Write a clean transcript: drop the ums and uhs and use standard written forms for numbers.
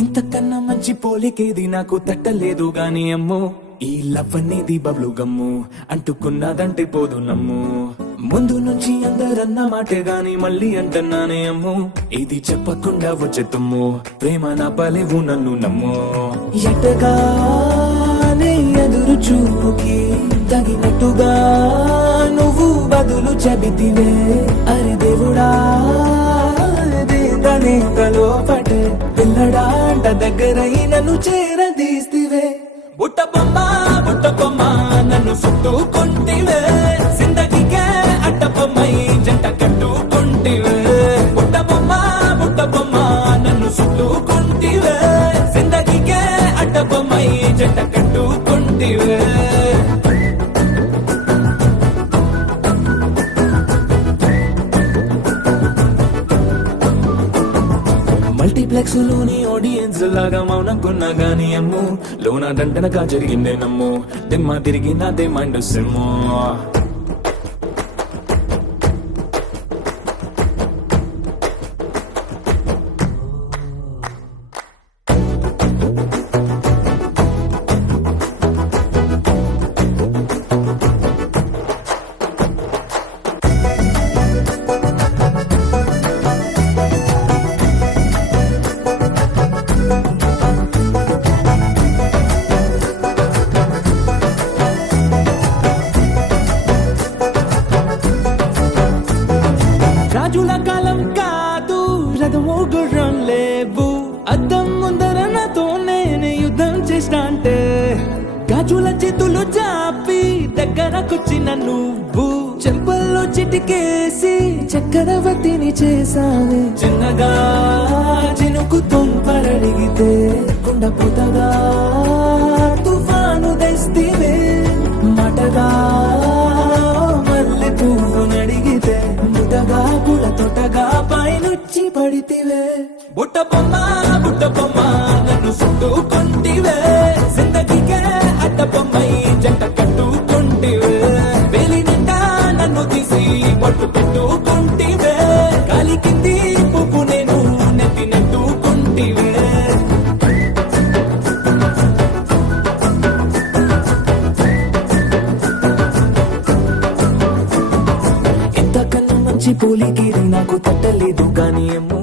ఇంతకన్నా మంచి పోలికేది నాకు తట్టలేదు గాని అమ్మో, ఈ లవ్ అనేది బబ్లు గమ్ము, అంటుకున్నదంటే పోదు నమ్ము. ముందు నుంచి అందరన్న మాటే గాని మళ్ళీ అంటున్నానే అమ్ము, ఇది చెప్పకుండా వచ్చే తుమ్ము, ప్రేమ నా పలేవు నన్ను నమ్ము. ఎటగానే ఎదురు చూపుకి తగినట్టుగా నువ్వు బదులు చెబితివే, అరే దేవుడా లోపటే పిల్లడాంట దగ్గరై నన్ను చేరదీస్తివే. బుట్ట బొమ్మ నన్ను చుట్టుకుంటివే, జిందగీకే అట్ట బొమ్మై జంట కట్టుకుంటివే. బుట్ట బొమ్మ నన్ను చుట్టుకుంటివే, జిందగీకే అట్ట బొమ్మై జంట కట్టుకుంటివే. మల్టీప్లెక్స్ లోని ఆడియన్స్ లాగా మౌనంకున్నా గానీ అమ్ము, లోన దండనగా జరిగిందే నమ్ము, దిమ్మ తిరిగి నాదే మైండ్ సిమ్ము. రాజుల కాలం కాదు, రథము గుర్రం లేవు, అద్దం ముందర నాతో నేను యుద్ధం చేస్తా అంటే, గాజుల చేతులు చాపి దగ్గరకొచ్చిన నువ్వు, చెంపల్లో చిటికేసి చక్రవర్తిని చేసావే. చిన్నగా చినుకు తుంపరడిగితే కుండపోతగా తుఫాను తెస్తివే, మాటగా మల్లె పువ్వు నడిగితే ముదగా పుల తొటగా పైనుచ్చి పడితివే. బుట్ట బొమ్మ నన్ను చుట్టుకుంటివే, జిందగీకే అడ్డ బొమ్మై జంట కట్టుకుంటివే. వేలి నిండా నన్ను తీసి పట్టు పెట్టుకుంటివే, గాలి కింది పువ్వు నేను నెత్తి నెట్టుకుంటివే. ఇంతకన్నా మంచి పోలికేది నాకు తట్టలేదు గాని అమ్మో.